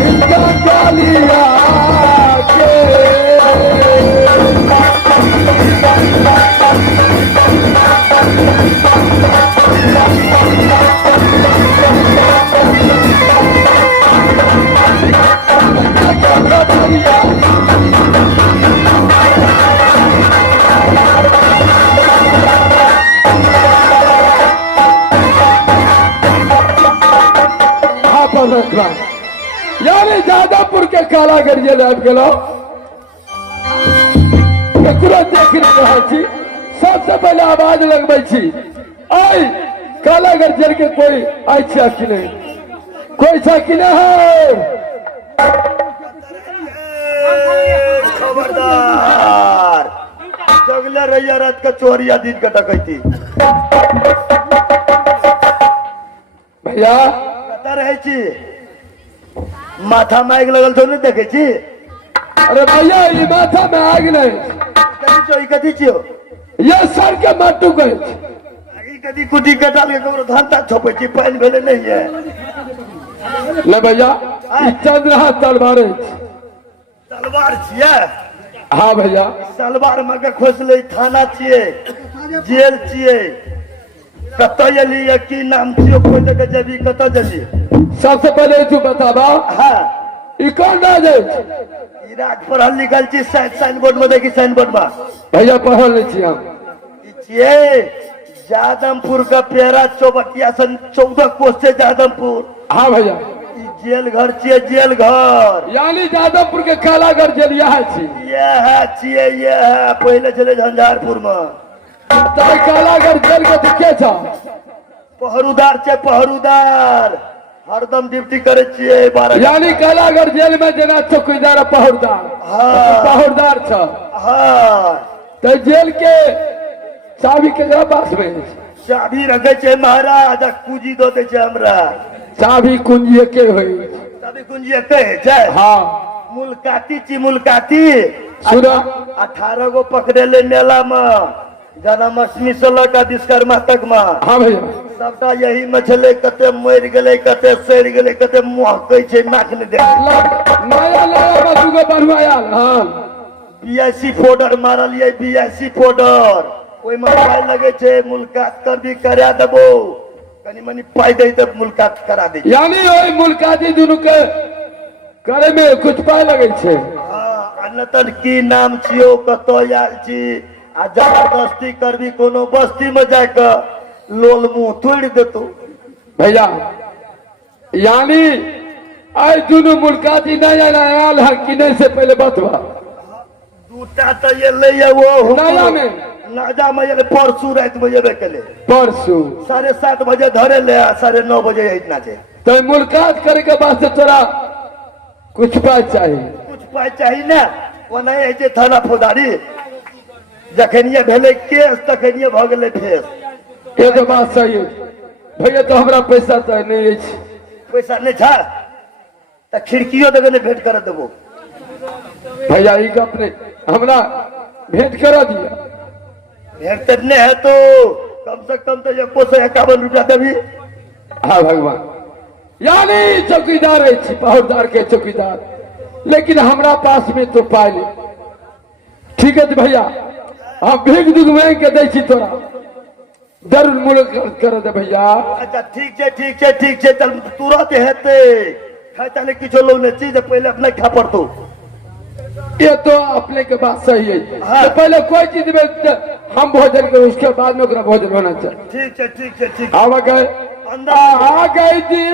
इनका गालिया के रखना यानी जादवपुर के कालागढ़ जेल आबि गेलो केकरो देख रहे छी सबसे पहले आवाज लगबै छी आई कालागढ़ जेल के कोई आई छै कि नहीं कोई छै कि नहीं खबरदार जगले रहिया रात का चोरिया दिन का डकैती भैया रहे छी माथा में आग लगल तो नहीं देखे छी अरे भैया ये माथा में आग नहीं कथी छियो ये सर के माटू गए कदी कुटी कटाल के ककरो धंधा छोपे छी पानी भेले नहीं है न भैया ई चंद्रहा तलवार तलवार छिए हाँ भैया तलवार में के खोसले थाना छिए जेल छिए कत जलिए की नाम छियो कोई जगह जबी कत जलिए सबसे पहले तू बताबा हाँ ई कौन राज इराक पढ़ल लिखल छी साइन बोर्ड में देखी साइन बोर्ड में भैया पढ़ल नहीं छी हम छिए जादमपुर का पेरा चौबटिया सन 14 कोस से जादमपुर हाँ भैया जेल घर छिए जेल घर यानी जादवपुर के कालागढ़ जेल यह छी यह छिए यह पहले चले झंझारपुर में ताई कालागढ़ जेल के दिखे छ पहरुदार छे पहरुदार हरदम ड्यूटी करे छिए 12 यानी कालागढ़ जेल में जेना चौकीदार पहरुदार हाँ पहरुदार छ हाँ तो जेल के चाबी केकरा पास में चाबी रखे छे महाराज कुंजी दो दे छे हमरा चाबी कुंजी के होई चाबी कुंजी के छे हाँ मुलकाती छी मुलकाती सुनो 18 गो पकड़े ले मेला में जन्माष्टमी से लगा विश्वकर्मा तक में हाँ भैया सबटा यही में छले कते मर गेले कते सड़ गेले कते महकै छे नाक ने दे नया नया बाजू के बढ़ुआ आयल हां बीआईसी फोल्डर मारल ये बीआईसी फोल्डर ओइ में पाई लगे छे मुलाकात कर भी करा देबो कनी मनी पाई दे त मुलाकात करा दे यानी ओइ मुलाकाती दुनु के करे में कुछ पाई लगे छे हां अनतन की नाम छियो कतो आयल छी आ जबरदस्ती करबी कोनो बस्ती में जाके लोल मुंह तोड़ देतो भैया यानी आई दुनु मुलाकाती नया नया आयल है कि नहीं से पहले बतवा दूटा तो ये ले वो नया में नाजा में ये परसू रात में ये केले परसू 7:30 बजे धरे ले 9:30 बजे इतना छे तो मुलाकात करे के बाद से तोरा कुछ पाई चाहिए कुछ पाई चाहिए ना वो नहीं है जे थाना फौदारी जखनिए भेले केस तखनिए भ गेले फेस ये तो बात सही है भैया तो हमरा पैसा तो नहीं है पैसा नहीं था त खिड़कियों देबे ने भेंट कर देबो भैया ई अपने हमरा भेंट करा दिया भेंट करने है तो कम से कम तो 151 रुपया देबी हाँ भगवान यानी चौकीदार है पहरेदार के चौकीदार लेकिन हमरा पास में तो पाई ले ठीक है भैया हम भीख दुख मांग के दै छी तोरा जरूर मुलाकात कर दे भैया अच्छा ठीक है चल तुरंत हेते खाए ताले किछो लोग ने चीज पहले अपने खा पड़तो ये तो अपने के बात सही है हाँ। तो पहले कोई चीज में हम भोजन करें उसके बाद में ओकरा भोजन होना चाहिए ठीक है आवा गए अंदर आ गई दी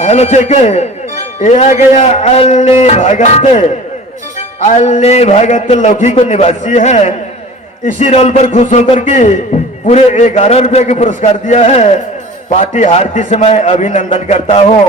हेलो चेके ये आ गया अल्ले भगत लौकी को निवासी है। इसी रोल पर खुश होकर के पूरे 11 रुपए के पुरस्कार दिया है। पार्टी हारती समय अभिनंदन करता हूँ।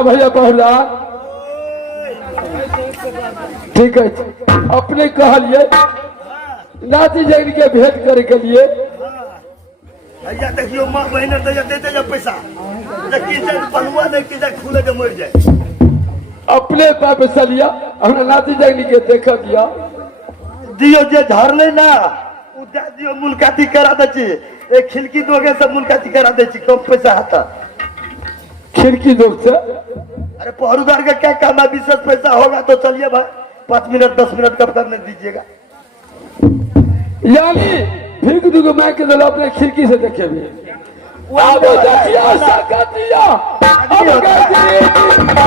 हाँ भैया पहलवान ठीक है अपने कहलिए नाती जगन के भेंट करे के लिए भैया देखियो माँ बहन तो देते जब पैसा पनुआ नहीं कि खुले के मर जाए अपने पैसा लिया हमरा नाती जगन के देखा दिया दियो जे धर ले ना उ दे दियो मुलाकाती करा दे छी एक खिड़की दोगे सब मुलाकाती करा दे छी कम पैसा हाथा खिड़की दूर से अरे पहरुदार का क्या काम है विशेष पैसा होगा तो चलिए भाई 5 मिनट 10 मिनट कब करने दीजिएगा यानी भीख दुगो मैं के दल अपने खिड़की से देखे भी आगे जातिया सरकतिया अब गई